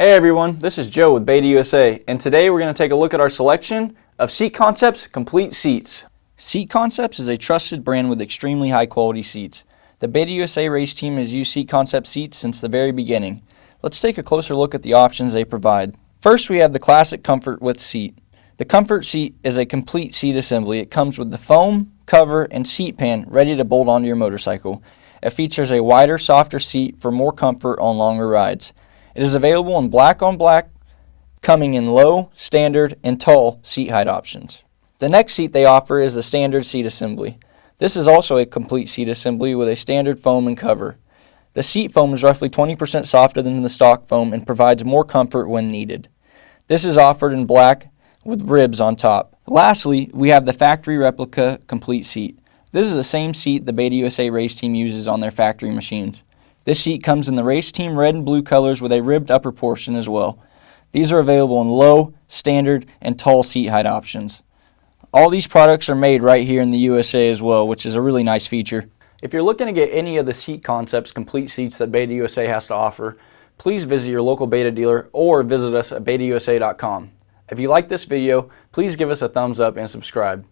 Hey everyone, this is Joe with Beta USA, and today we're going to take a look at our selection of Seat Concepts Complete Seats. Seat Concepts is a trusted brand with extremely high quality seats. The Beta USA race team has used Seat Concept seats since the very beginning. Let's take a closer look at the options they provide. First, we have the Classic Comfort With seat. The Comfort seat is a complete seat assembly. It comes with the foam, cover, and seat pan ready to bolt onto your motorcycle. It features a wider, softer seat for more comfort on longer rides. It is available in black on black, coming in low, standard, and tall seat height options. The next seat they offer is the standard seat assembly. This is also a complete seat assembly with a standard foam and cover. The seat foam is roughly 20% softer than the stock foam and provides more comfort when needed. This is offered in black with ribs on top. Lastly, we have the factory replica complete seat. This is the same seat the Beta USA race team uses on their factory machines. This seat comes in the race team red and blue colors with a ribbed upper portion as well. These are available in low, standard, and tall seat height options. All these products are made right here in the USA as well, which is a really nice feature. If you're looking to get any of the Seat Concepts complete seats that Beta USA has to offer, please visit your local Beta dealer or visit us at betausa.com. If you like this video, please give us a thumbs up and subscribe.